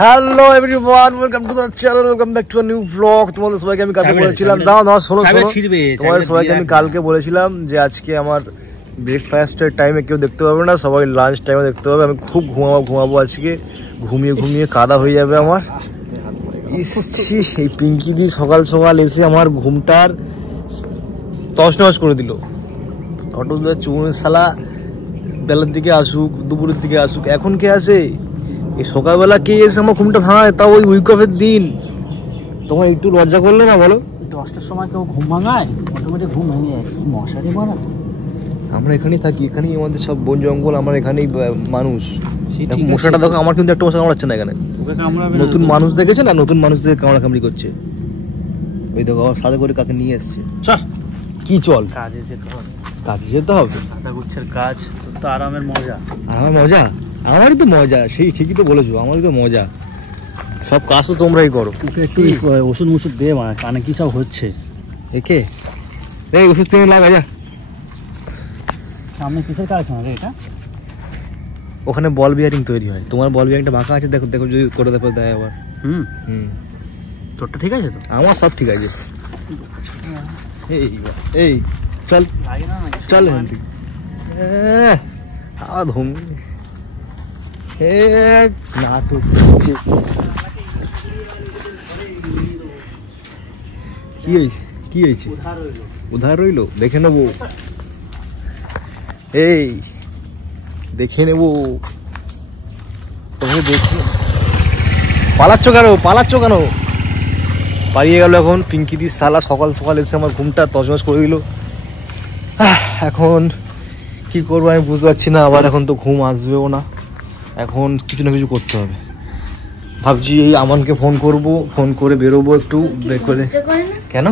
Hello everyone, welcome to the channel, welcome back to a new blog. তোমাদের সবাইকে আমি কালকে বলেছিলাম, শোনো তোমাদের সবাইকে আমি কালকে বলেছিলাম যে আজকে আমার ব্রেকফাস্টের টাইমে কেউ দেখতে পাবে না, সবাই লাঞ্চ টাইমে দেখতে পাবে। আমি খুব ঘুমাবো আজকে, ঘুমিয়ে কাদা হয়ে যাবে আমার। এই পিঙ্কি দি সকাল সকাল এসে আমার ঘুমটার তছনছ করে দিল। হঠাৎ চুন শালা বেলার দিকে আসুক, দুপুরের দিকে আসুক, এখন কে আসে? এই সকালবেলা কে এসে আমার ঘুমটা ভাঙায়, তাও ওই উইক অফের দিন। তোমার একটু লজ্জা করলে না বলো? 10টার সময় কেউ ঘুম ভাঙায়? মোটামুটি ঘুম ভেঙে যায়, মশারি মারা। আমরা এখানেই থাকি, এখানেই আমাদের সব বন জঙ্গল, আমার এখানেই মানুষ। মশাটা দেখো, আমার কিন্তু একটা মশা কামড়াচ্ছে না এখানে। নতুন মানুষ দেখেছে না, নতুন মানুষ দেখে কামড়াকামড়ি করছে। ওই দেখো সাথে করে কাকে নিয়ে এসছে। চল কি চল? কাজে যেতে হবে। কাজে যেতে হবে? সাদা গুচ্ছের কাজ, তোর তো আরামের মজা। আমার মজা? আমারই তো মজা, সেই ঠিকই তো বলেছো, আমারই তো মজা। সব কাজ তো তোমরাই করো। ওকে একটু ওষুধ মুষুধ দে, মানে কানে কি সব হচ্ছে। একে এই ওষুধ তুমি লাগা যা। সামনে কিসের কারখানা রে এটা? ওখানে বল বিয়ারিং তৈরি হয়। তোমার বল বিয়ারিংটা বাঁকা আছে, দেখো দেখো যদি করে দেখো দেয় আবার। তোরটা ঠিক আছে তো? আমার সব ঠিক আছে। এই চল চল ধুম নাটক। কি হয়েছে? উধার রইলো, দেখে নেবো। এই দেখে নেবো, তুমি দেখে পালাচ্ছ কেন? পালিয়ে গেল এখন পিঙ্কি দি শালা। সকাল সকাল এসে আমার ঘুমটা তছনছ করে দিল। এখন কি করবো আমি বুঝতে পারছি না। আবার এখন তো ঘুম আসবেও না, এখন কিছু না কিছু করতে হবে। ভাবছি এই আমানকে ফোন করব, ফোন করে বেরোবো একটু বের করে। কেন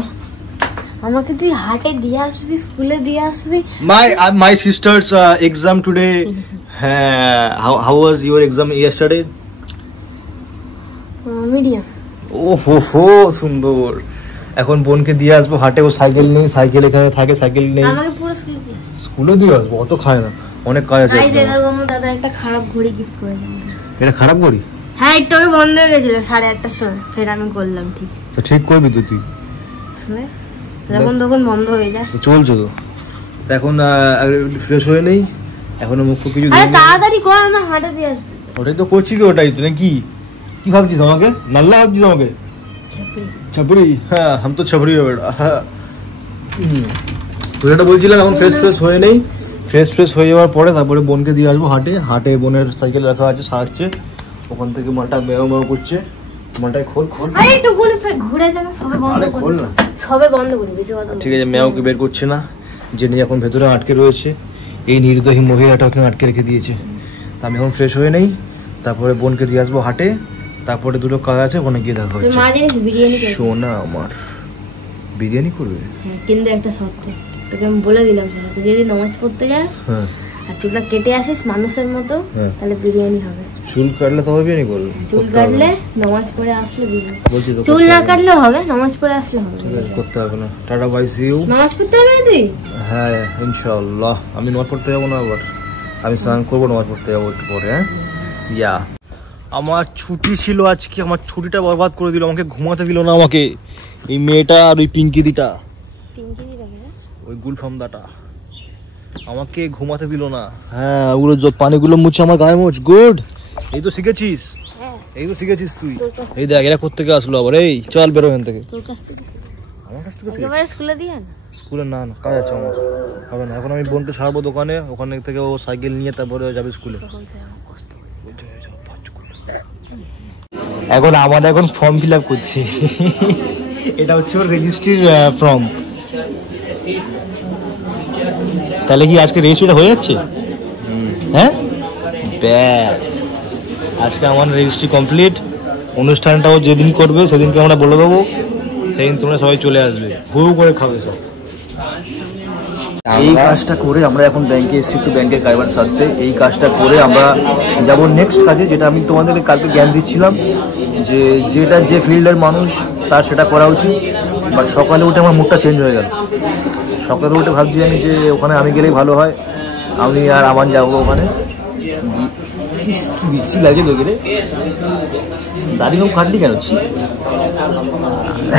আমাকে তুই হাটে দিয়ে আসবি, স্কুলে দিয়ে আসবি? My sisters exam today. হ্যাঁ, how was your exam yesterday? Medium. ওহো সুন্দর। এখন বোনকে দিয়ে আসবো হাটে, ও সাইকেল নেই, সাইকেল এখানে থাকে, সাইকেল নেই। আমাকে পুরো স্কুলে দিয়ে আসবো, অত খায় না, অনেক কাজ আছে। দাদা একটা খারাপ ঘড়ি গিফট করে দিন। এটা খারাপ ঘড়ি? হ্যাঁ, একটু বন্ধ হয়ে গেছিল 8:30টার সময়, ফের আমি করলাম ঠিক। তো ঠিক করবি তো তুই? যখন তখন বন্ধ হয়ে যায়। চলছে তো। এখন ফ্রেশ হয়ে নেই, এখনো মুখ কিছু আরে তাড়াতাড়ি কর, না হাটে দিয়ে আসবি। ওটাই তো করছি কি, ওটাই তো। নাকি কি ভাবছিস আমাকে? নাল্লা ভাবছিস আমাকে? छपरी। হ্যাঁ, हम तो छपरी है बेटा। হ্যাঁ, তো এটা বলছিলাম, এখন ফ্রেশ হয়ে নেই। ফ্রেশ হয়ে যাওয়ার পরে তারপরে বোনকে দিয়ে আসবো হাটে। বোনের সাইকেল রাখা আছে, সারাচ্ছে। ওখান থেকে মালটা মেও করছে। মালটাই খোল। আরে একটু ঘুরে যা না, সবে বন্ধ করে। খোল না, সবে বন্ধ করে দিতে কথা। ঠিক আছে, মেওকে বের করছে না, জেনি এখন ভেতরে আটকে রয়েছে। এই নির্দয়ী মহিলাটা ওখানে আটকে রেখে দিয়েছে। তা আমি এখন ফ্রেশ হয়ে নেই, তারপরে বোনকে দিয়ে আসবো হাটে। তারপরে দুটো কাজ আছে, ওখানে গিয়ে দেখা হচ্ছে। মা জানিস বিরিয়ানি করবে? সোনা আমার বিরিয়ানি করবে? হ্যাঁ, কিন্তু একটা শর্তে তোকে আমি বলে দিলাম, তুই যদি নামাজ পড়তে যাস আর চুলটা কেটে আসিস মানুষের মতো, তাহলে বিরিয়ানি হবে। চুল কাটলে তবে বিরিয়ানি করবে? চুল কাটলে নামাজ পড়ে আসলে বিরিয়ানি। চুল না কাটলেও হবে, নামাজ পড়ে আসলে হবে। করতে হবে না। Tata bye, see you. নামাজ পড়তে হবে না তুই? হ্যাঁ ইনশাআল্লাহ। আমি নামাজ পড়তে যাবো না, আবার আমি স্নান করবো, নামাজ পড়তে যাবো একটু পরে। হ্যাঁ, ইয়া আমার ছুটি ছিল আজকে, আমার ছুটিটা বরবাদ করে দিল। আমাকে ঘুমাতে দিল না আমাকে, এই মেয়েটা আর ওই পিঙ্কি দিটা, ওই গুলফামদাটা আমাকে ঘুমাতে দিল না। হ্যাঁ, ওগুলো পানিগুলো মুছে আমার গায়ে মুছ। গুড, এই তো শিখেছিস, তুই। এই দেখ এরা কোত্থেকে আসলো আবার। এই চল বেরো এখান থেকে। আমার কাছ থেকে স্কুলে দিয়ে না? স্কুলে না, কাজ আছে আমার, হবে না। এখন আমি বোনকে ছাড়বো দোকানে, ওখানে থেকে ও সাইকেল নিয়ে তারপরে যাবে স্কুলে। এখন আমাদের ফর্ম ফিল আপ করছি। এটা হচ্ছে ওর রেজিস্ট্রির ফর্ম। তাহলে কি আজকে রেজিস্ট্রিটা হয়ে যাচ্ছে? হ্যাঁ, ব্যাস আজকে আমার রেজিস্ট্রি কমপ্লিট। অনুষ্ঠানটাও যেদিন করবে সেদিনকে আমরা বলে দেবো, সেদিন তোমরা সবাই চলে আসবে, হু করে খাবে সব। এই কাজটা করে আমরা এখন ব্যাংকে এসেছি, একটু ব্যাংকের কারবার সাথে। এই কাজটা করে আমরা যাব নেক্সট কাজে, যেটা আমি তোমাদের কালকে জ্ঞান দিচ্ছিলাম যে যেটা যে ফিল্ডের মানুষ তার সেটা করা উচিত। বাট সকালে উঠে আমার মুডটা চেঞ্জ হয়ে গেল। সকালে উঠে ভাবছি আমি যে ওখানে আমি গেলেই ভালো হয়, আমি আর আমার যাবো ওখানে। কি বেশি লাগে তোকে রে, দাড়ি কম কাটলি কেন?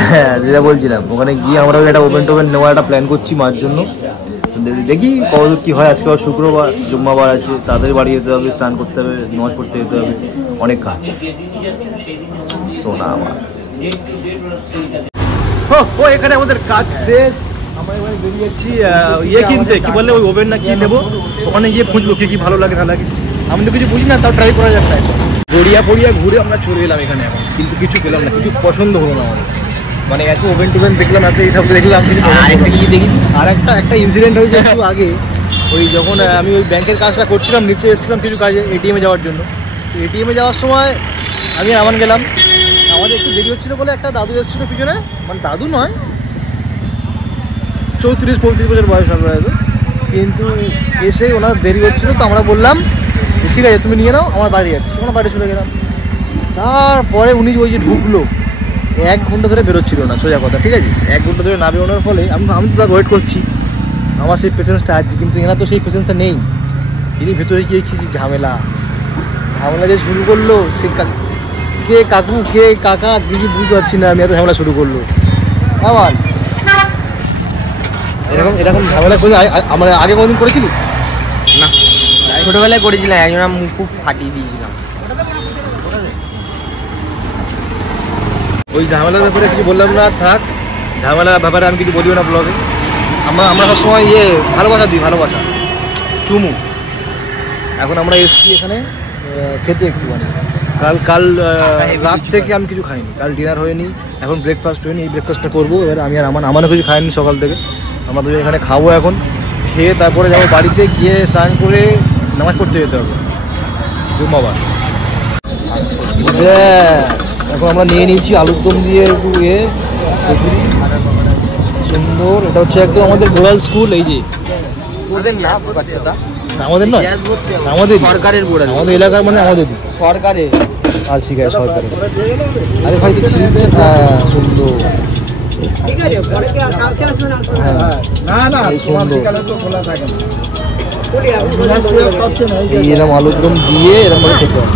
হ্যাঁ যেটা বলছিলাম, ওখানে গিয়ে আমরা একটা ওভেন টোভেন নেওয়ার একটা প্ল্যান করছি মার জন্য। দেখি কত কি হয়। আজকে শুক্রবার, জুম্মাবার আছে, তাদের বাড়ি যেতে হবে, স্নান করতে হবে, নামাজ পড়তে যেতে হবে, অনেক কাজ। সোনা আমার ও এখানে আমাদের কাজ শেষ। আমরা এবারে বেরিয়েছি ইয়ে কিনতে, কি বলে ওই ওভেন না কি নেবো, ওখানে গিয়ে খুঁজবো কি কি ভালো লাগে না লাগে। আমি তো কিছু বুঝি না, তাও ট্রাই করা যাক। গড়িয়া ফড়িয়া ঘুরে আমরা চলে এলাম এখানে এখন, কিন্তু কিছু পেলাম না, কিছু পছন্দ হলো না আমাদের। মানে এত ওভেন টোভেন দেখলাম, এত এইসব দেখলাম, আর একটা ইনসিডেন্ট হয়েছে একটু আগে। ওই যখন আমি ওই ব্যাংকের কাজটা করছিলাম, নিচে এসেছিলাম কিছু কাজে এটিএমে যাওয়ার জন্য। এটিএমে যাওয়ার সময় আমি আর আমান গেলাম, আমাদের একটু দেরি হচ্ছিলো বলে একটা দাদু এসেছিলো পিছনে, মানে দাদু নয় 34-35 বছর বয়স হবে হয়তো, কিন্তু এসে ওনার দেরি হচ্ছিলো। তো আমরা বললাম ঠিক আছে তুমি নিয়ে নাও, আমার বাড়ি যাচ্ছি, আমরা বাড়ি চলে গেলাম। তারপরে উনি ওই যে ঢুকলো, 1 ঘন্টা ধরে বেরোচ্ছিল না, সোজা কথা। ঠিক আছে, 1 ঘন্টা ধরে না বেরোনোর ফলে আমি তো তার ওয়েট করছি, আমার সেই পেশেন্সটা আছে, কিন্তু এনার তো সেই পেশেন্সটা নেই। তিনি ভেতরে গিয়ে কি ঝামেলা যে শুরু করলো, সে কে কাকু কে কাকা কিছু বুঝতে পারছি না আমি, এত ঝামেলা শুরু করলো আমার। এরকম ঝামেলা করে আমার আগে কোনোদিন করেছিলিস? না, ছোটবেলায় করেছিলাম, একজন মুখ খুব ফাটিয়ে দিয়েছিলাম। ওই ঝামেলার ব্যাপারে কিছু বললাম না, থাক। ঝামেলার ব্যাপারে আমি কিছু বলিও না ব্লগে। আমরা সবসময় ভালোবাসা দিই, ভালোবাসা চুমু। এখন আমরা এসছি এখানে খেতে একটু, মানে কাল রাত থেকে আমি কিছু খাইনি, কাল ডিনার হয়নি, এখন ব্রেকফাস্ট হয়নি। এই ব্রেকফাস্টটা করবো এবার আমি আর আমারও কিছু খাইনি সকাল থেকে। আমরা দুজন এখানে খাবো, এখন খেয়ে তারপরে যাবো বাড়িতে, গিয়ে স্নান করে নামাজ পড়তে যেতে হবে জুম্মাবার। এখন আমরা নিয়ে নিয়েছি আলুর দম দিয়ে একটু কচুরি সুন্দর। এটা হচ্ছে একদম আমাদের গোড়াল স্কুল। এই যে আমাদের নয়, আমাদের সরকারের বোর্ড, আমাদের এলাকার, মানে আমাদের সরকারের। আর ঠিক আছে সরকারের। আরে ভাই তো ঠিক আছে, সুন্দর এরকম আলুর দম দিয়ে এরকম করে খেতে হবে।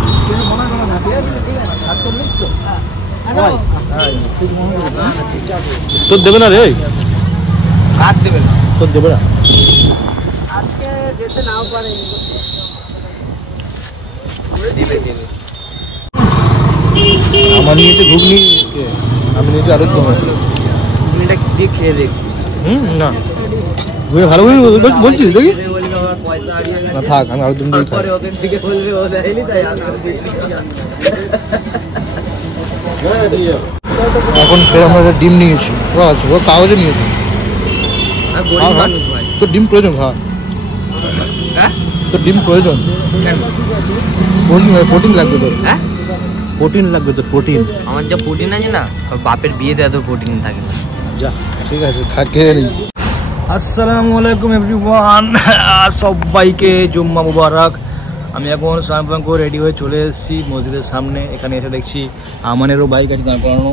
তোর দেবে না রে? কাট দেবে না, তোর দেবে না? আমার নিয়েছে ঘুগনি, আমি নিয়েছি আলুর দম। ঘুগনিটা দিয়ে খেয়ে দেখ। না ভালো বলছিস দেখি না, থাক আমি আলুর দম দিয়ে খাই। এখন ফের আমরা একটা ডিম নিয়েছি, আচ্ছা ও কাগজে নিয়েছি। তোর ডিম প্রয়োজন? হ্যাঁ তোর ডিম প্রয়োজন, প্রোটিন লাগবে তোর। হ্যাঁ প্রোটিন লাগবে তোর, প্রোটিন। আমার যা প্রোটিন আছে না, বাপের বিয়েতে এত প্রোটিন থাকে না। যা ঠিক আছে, খেয়ে নিই। আসসালামু আলাইকুম এভরিওয়ান, সবাইকে জুম্মা মুবারক। আমি এখন স্নান করে রেডি হয়ে চলে এসেছি মসজিদের সামনে। এখানে এসে দেখছি আমানেরও বাইক আছে দাঁড় করানো,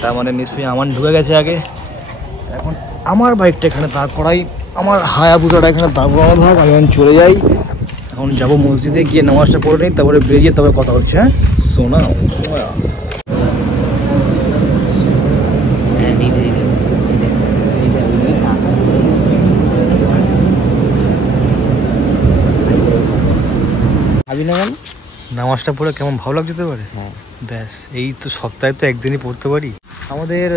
তার মানে নিশ্চয়ই আমান ঢুকে গেছে আগে। এখন আমার বাইকটা এখানে দাঁড় করাই, আমার হায়াবুসাটা এখানে দাঁড় করানো থাক, আমি এখন চলে যাই। এখন যাবো মসজিদে, গিয়ে নামাজটা পড়ে নিই, তারপরে বেরিয়ে তারপরে কথা হচ্ছে। হ্যাঁ শোনা নামাজটা পড়ে কেমন ভালো লাগছে তো পারে। ব্যাস এই তো সপ্তাহে তো একদিনই পড়তে পারি। আমাদের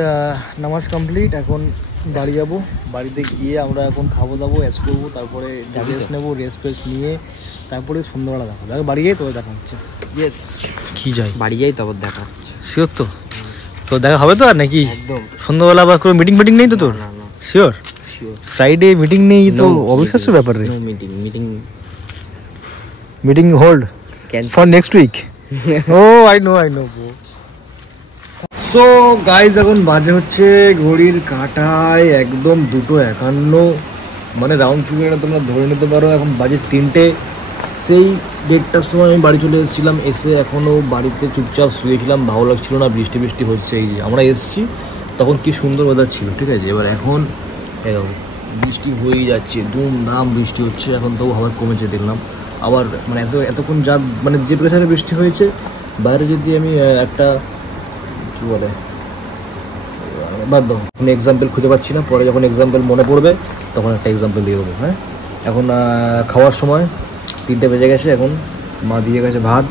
নামাজ কমপ্লিট, এখন বাড়ি যাবো। বাড়িতে গিয়ে আমরা এখন খাবো দাবো, অ্যাশ করবো, তারপরে রেস্ট নেবো, রেস্ট ফেস্ট নিয়ে তারপরে সন্ধ্যাবেলা দেখা হবে। বাড়ি যাই তবে দেখা হচ্ছে। ইয়েস কি যাই বাড়ি যাই তারপর দেখা। শিওর তো? তো দেখা হবে তো আর নাকি? একদম সন্ধ্যাবেলা আবার কোনো মিটিং নেই তো তোর? শিওর ফ্রাইডে মিটিং নেই তো? অবিশ্বাস্য ব্যাপার রে। Meeting hold for next week. Oh, I know bro. So guys, এখন বাজে হচ্ছে ঘড়ির কাঁটায় একদম 2:51, মানে রাউন্ড ফিগারটা তোমরা ধরে নিতে পারো। এখন বাজে 3টে। সেই 1:30টার সময় আমি বাড়ি চলে এসেছিলাম। এসে এখনও বাড়িতে চুপচাপ শুয়েছিলাম, ভালো লাগছিল না, বৃষ্টি হচ্ছে। এই যে আমরা এসেছি তখন কি সুন্দর ওয়েদার ছিল, ঠিক আছে। এবার এখন বৃষ্টি হয়েই যাচ্ছে, দুমদাম বৃষ্টি হচ্ছে। এখন তবু হাওয়া কমেছে দেখলাম। আবার মানে এতক্ষণ যা মানে যে প্রেসারে বৃষ্টি হয়েছে, বাইরে যদি আমি একটা কী বলে বাদ দাও, কোনো এক্সাম্পল খুঁজে পাচ্ছি না, পরে যখন এক্সাম্পল মনে পড়বে তখন একটা এক্সাম্পল দিয়ে দেবো। হ্যাঁ, এখন খাওয়ার সময় 3টে বেজে গেছে, এখন মা দিয়ে গেছে ভাত।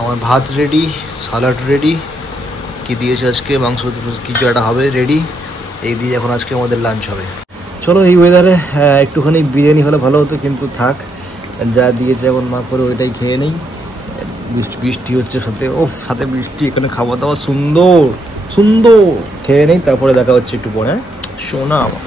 আমার ভাত রেডি, সালাড রেডি, কি দিয়েছে আজকে মাংস কিছু একটা হবে রেডি, এই দিয়ে এখন আজকে আমাদের লাঞ্চ হবে। চলো এই ওয়েদারে একটুখানি বিরিয়ানি হলে ভালো হতো, কিন্তু থাক, যা দিয়েছে এখন মা করে ওইটাই খেয়ে নেই। বৃষ্টি হচ্ছে সাথে, ও সাথে বৃষ্টি, এখানে খাওয়া দাওয়া সুন্দর সুন্দর, খেয়ে নেই, তারপরে দেখা হচ্ছে একটু পরে। শোনা আমার